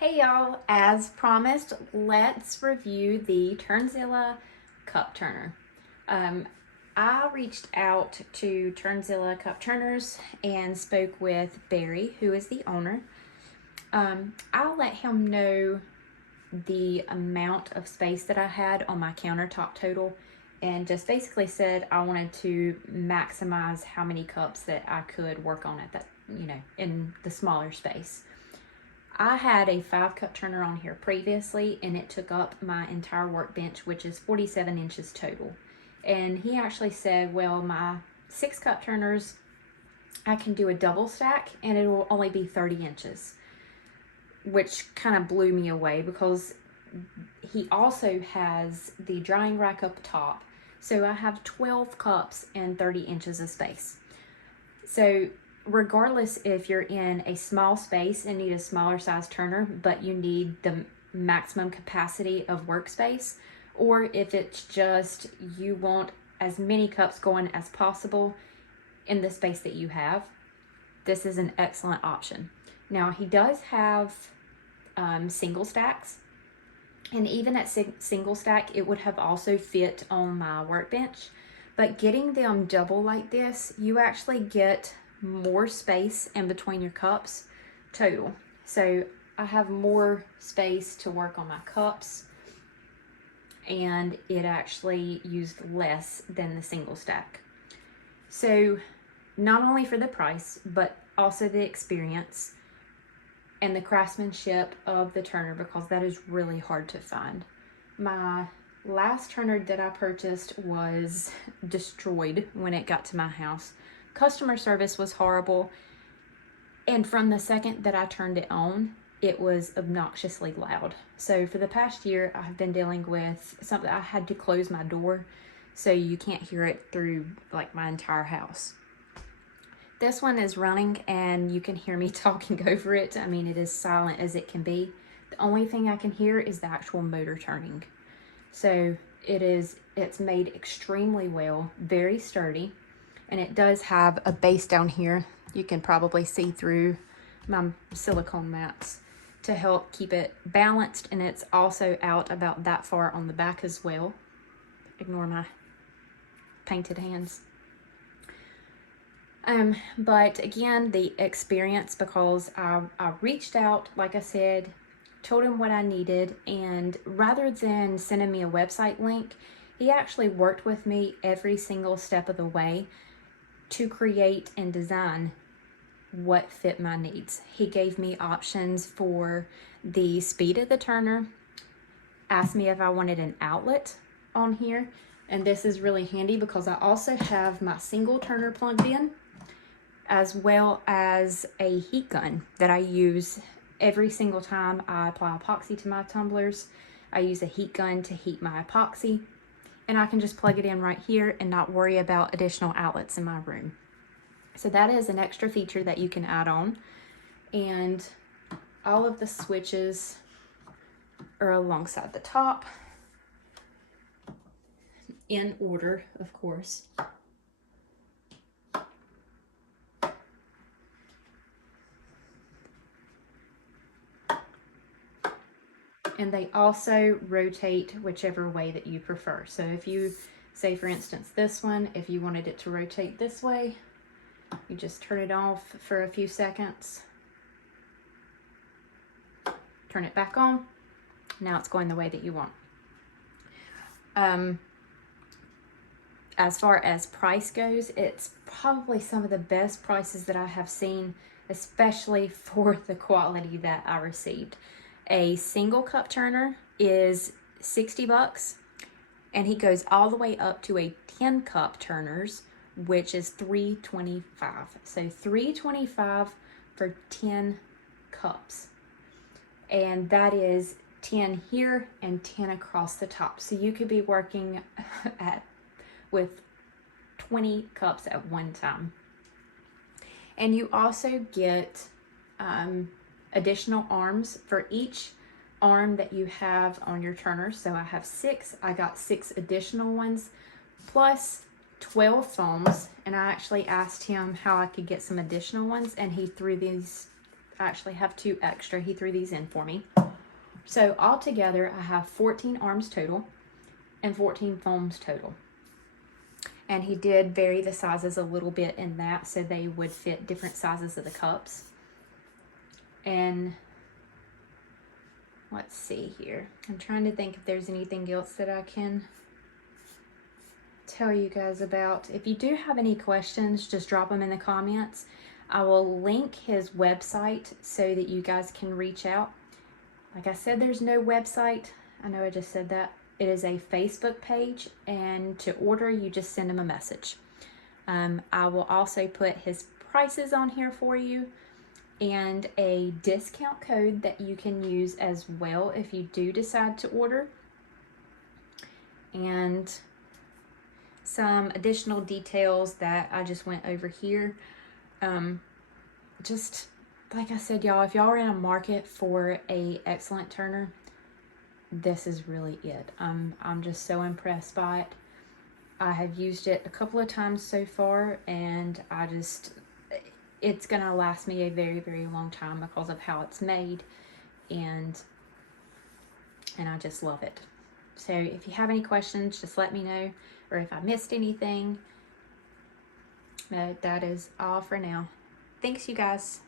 Hey y'all, as promised, let's review the Turnzilla cup turner. I reached out to Turnzilla cup turners and spoke with Barry, who is the owner. I'll let him know the amount of space that I had on my countertop total and just basically said I wanted to maximize how many cups that I could work on at that, in the smaller space. I had a 5-cup turner on here previously and it took up my entire workbench, which is 47 inches total. And he actually said, well, my 6-cup turners, I can do a double stack and it will only be 30 inches, which kind of blew me away because he also has the drying rack up top. So I have 12 cups and 30 inches of space. So regardless if you're in a small space and need a smaller size turner, but you need the maximum capacity of workspace, or if it's just you want as many cups going as possible in the space that you have, this is an excellent option. Now he does have single stacks, and even at single stack it would have also fit on my workbench, but getting them double like this, you actually get more space in between your cups total. So I have more space to work on my cups and it actually used less than the single stack. So not only for the price, but also the experience and the craftsmanship of the turner, because that is really hard to find. My last turner that I purchased was destroyed when it got to my house. Customer service was horrible, and from the second that I turned it on, it was obnoxiously loud. So for the past year, I've been dealing with something. I had to close my door so you can't hear it through like my entire house. This one is running and you can hear me talking over it. I mean, it is silent as it can be. The only thing I can hear is the actual motor turning. So it's made extremely well, very sturdy. And it does have a base down here. You can probably see through my silicone mats to help keep it balanced, and it's also out about that far on the back as well. Ignore my painted hands. But again, the experience, because I reached out, like I said, told him what I needed, and rather than sending me a website link, he actually worked with me every single step of the way to create and design what fit my needs. He gave me options for the speed of the turner, asked me if I wanted an outlet on here, and this is really handy because I also have my single turner plugged in, as well as a heat gun that I use every single time I apply epoxy to my tumblers. I use a heat gun to heat my epoxy, and I can just plug it in right here and not worry about additional outlets in my room. So that is an extra feature that you can add on. And all of the switches are alongside the top, in order, of course. And they also rotate whichever way that you prefer. So if you say, for instance, this one, if you wanted it to rotate this way, you just turn it off for a few seconds, turn it back on. Now it's going the way that you want. As far as price goes, it's probably some of the best prices that I have seen, especially for the quality that I received. A single cup turner is 60 bucks, and he goes all the way up to a 10 cup turners, which is $325. So $325 for 10 cups. And that is 10 here and 10 across the top. So you could be working with 20 cups at one time. And you also get additional arms for each arm that you have on your turner. So I have 6. I got 6 additional ones, plus 12 foams, and I actually asked him how I could get some additional ones, and he threw these I actually have 2 extra. He threw these in for me. So altogether, I have 14 arms total and 14 foams total. And he did vary the sizes a little bit in that, so they would fit different sizes of the cups. And let's see here. I'm trying to think if there's anything else that I can tell you guys about. If you do have any questions, just drop them in the comments. I will link his website so that you guys can reach out. Like I said, there's no website. I know I just said that. It is a Facebook page, and to order, you just send him a message. I will also put his prices on here for you and a discount code that you can use as well if you do decide to order. And some additional details that I just went over here. Just like I said, y'all, if y'all are in a market for a excellent turner, this is really it. I'm just so impressed by it. I have used it a couple of times so far, and it's gonna last me a very, very long time because of how it's made, and I just love it. So if you have any questions, just let me know, or if I missed anything. That is all for now. Thanks, you guys.